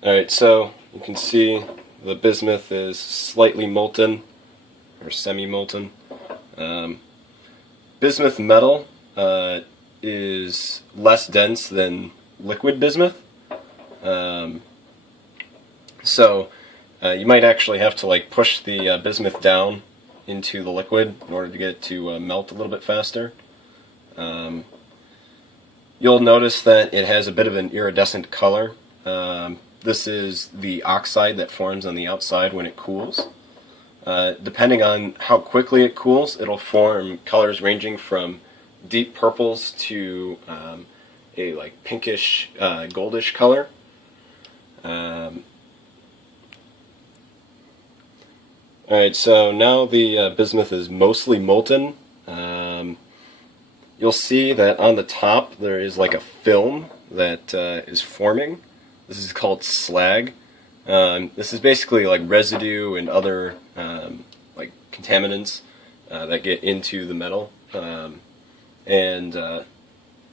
Alright, so you can see the bismuth is slightly molten, or semi-molten. Bismuth metal is less dense than liquid bismuth. So you might actually have to push the bismuth down into the liquid in order to get it to melt a little bit faster. You'll notice that it has a bit of an iridescent color. This is the oxide that forms on the outside when it cools. Depending on how quickly it cools, it'll form colors ranging from deep purples to a pinkish, goldish color. Alright, so now the bismuth is mostly molten. You'll see that on the top there is a film that is forming. This is called slag. This is basically residue and other contaminants that get into the metal.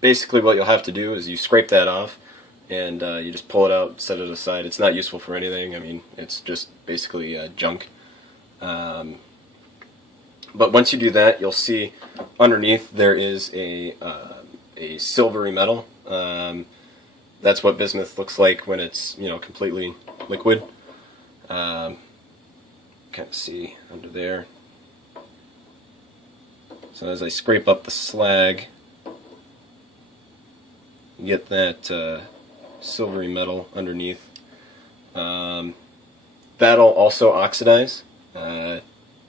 Basically what you'll have to do is you scrape that off and you just pull it out, set it aside. It's not useful for anything. I mean, it's just basically junk. But once you do that, you'll see underneath there is a silvery metal. That's what bismuth looks like when it's completely liquid. Kind of see under there. So as I scrape up the slag, you get that silvery metal underneath. That'll also oxidize,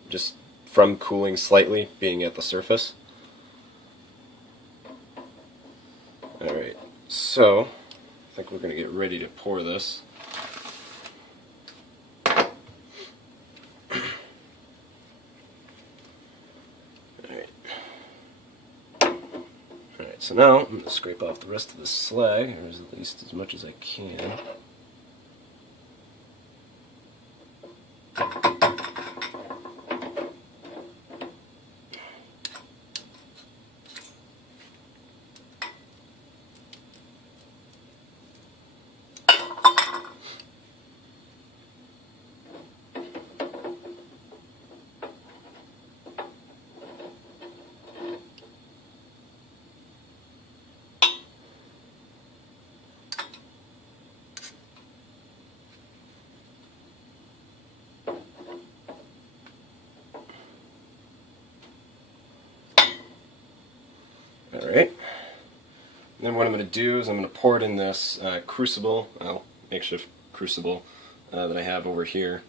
just from cooling slightly, being at the surface. Alright, so I think we're going to get ready to pour this. Alright, so now I'm going to scrape off the rest of the slag, or at least as much as I can. Alright, then what I'm going to do is I'm going to pour it in this crucible, makeshift crucible that I have over here.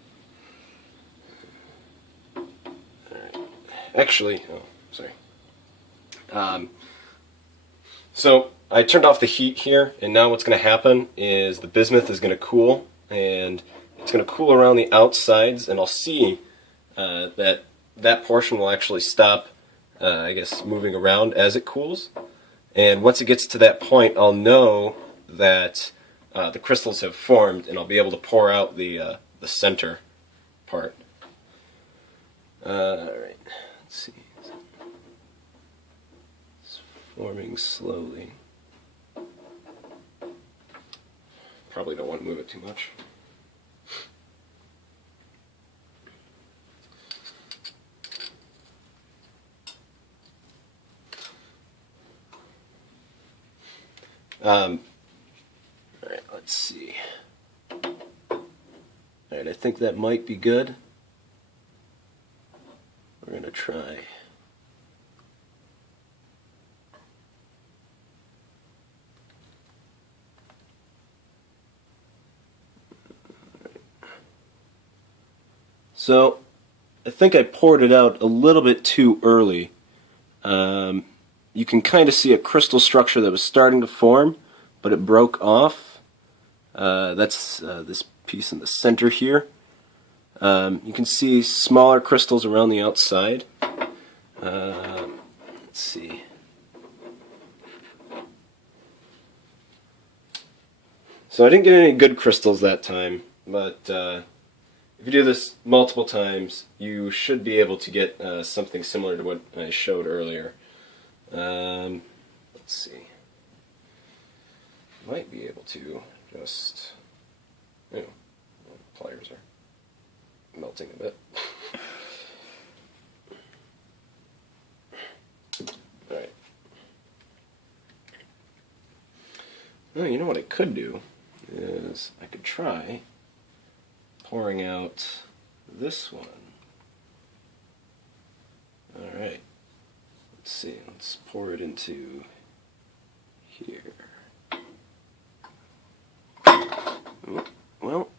Actually, oh, sorry. So I turned off the heat here, and now what's going to happen is the bismuth is going to cool, and it's going to cool around the outsides, and I'll see that portion will actually stop, I guess, moving around as it cools. And once it gets to that point, I'll know that the crystals have formed, and I'll be able to pour out the center part. Alright, let's see. It's forming slowly. Probably don't want to move it too much. Alright, let's see. Alright, I think that might be good. We're going to try. So, I think I poured it out a little bit too early. You can kind of see a crystal structure that was starting to form, but it broke off. That's this piece in the center here. You can see smaller crystals around the outside. Let's see. So I didn't get any good crystals that time, but if you do this multiple times, you should be able to get something similar to what I showed earlier. Let's see. Might be able to just Ew, pliers are melting a bit. Alright. Well, you know what I could do is I could try pouring out this one. Alright. Let's see. Let's pour it into here. Well,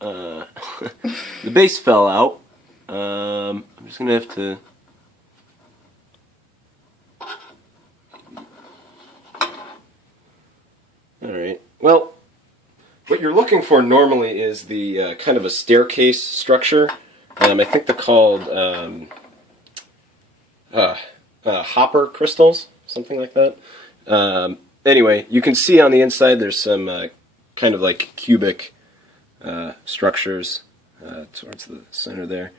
the base fell out. I'm just gonna have to. Alright. Well, what you're looking for normally is the kind of a staircase structure. I think they're called hopper crystals, something like that. Anyway, you can see on the inside there's some kind of like cubic structures towards the center there.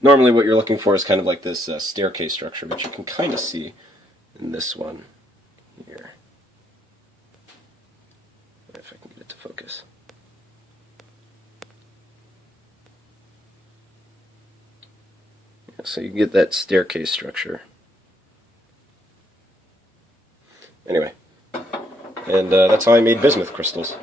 Normally what you're looking for is kind of like this staircase structure, but you can kind of see in this one here. If I can get it to focus. Yeah, so you get that staircase structure. Anyway, and that's how I made bismuth crystals.